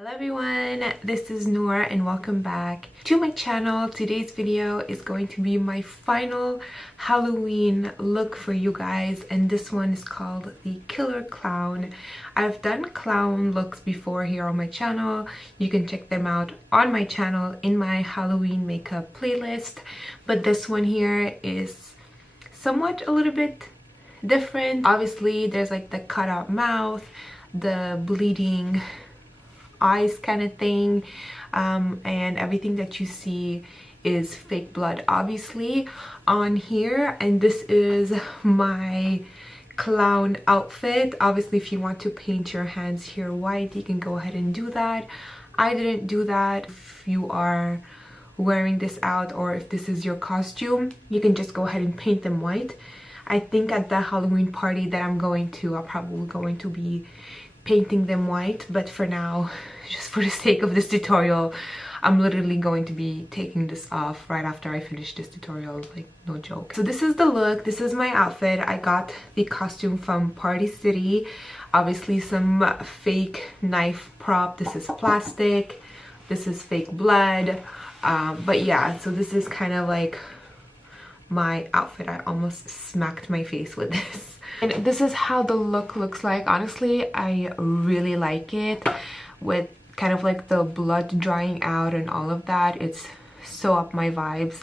Hello everyone, this is Noor and welcome back to my channel. Today's video is going to be my final Halloween look for you guys, and this one is called the Killer Clown. I've done clown looks before here on my channel. You can check them out on my channel in my Halloween makeup playlist, but this one here is somewhat a little bit different. Obviously there's like the cut out mouth, the bleeding eyes kind of thing, and everything that you see is fake blood obviously on here. And this is my clown outfit. Obviously if you want to paint your hands here white, you can go ahead and do that. I didn't do that. If you are wearing this out, or if this is your costume, you can just go ahead and paint them white. I think at the Halloween party that I'm going to, I'm probably going to be painting them white, but for now, just for the sake of this tutorial, I'm literally going to be taking this off right after I finish this tutorial, like no joke. So this is the look, this is my outfit. I got the costume from Party City. Obviously some fake knife prop, this is plastic, this is fake blood, but yeah, so this is kind of like my outfit. I almost smacked my face with this. And this is how the look looks like. Honestly, I really like it with kind of like the blood drying out and all of that. It's so up my vibes.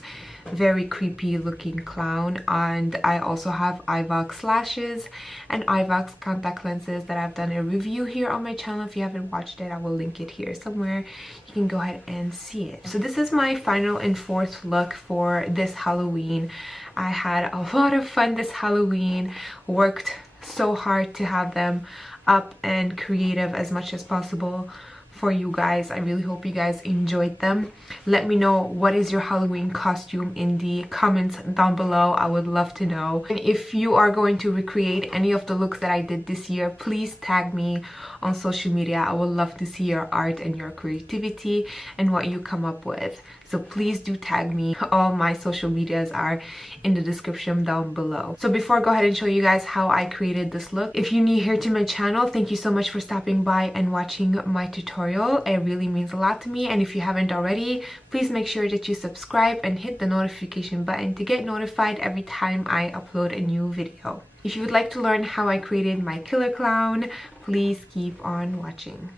Very creepy looking clown. And I also have Eyevox lashes and Eyevox contact lenses that I've done a review here on my channel. If you haven't watched it, I will link it here somewhere. You can go ahead and see it. So this is my final and fourth look for this Halloween. I had a lot of fun this Halloween, worked so hard to have them up and creative as much as possible for you guys. I really hope you guys enjoyed them. Let me know what is your Halloween costume in the comments down below. I would love to know. And if you are going to recreate any of the looks that I did this year, please tag me on social media. I would love to see your art and your creativity and what you come up with. So please do tag me. All my social medias are in the description down below. So before I go ahead and show you guys how I created this look, if you're new here to my channel, thank you so much for stopping by and watching my tutorial. It really means a lot to me. And if you haven't already, please make sure that you subscribe and hit the notification button to get notified every time I upload a new video. If you would like to learn how I created my killer clown, please keep on watching.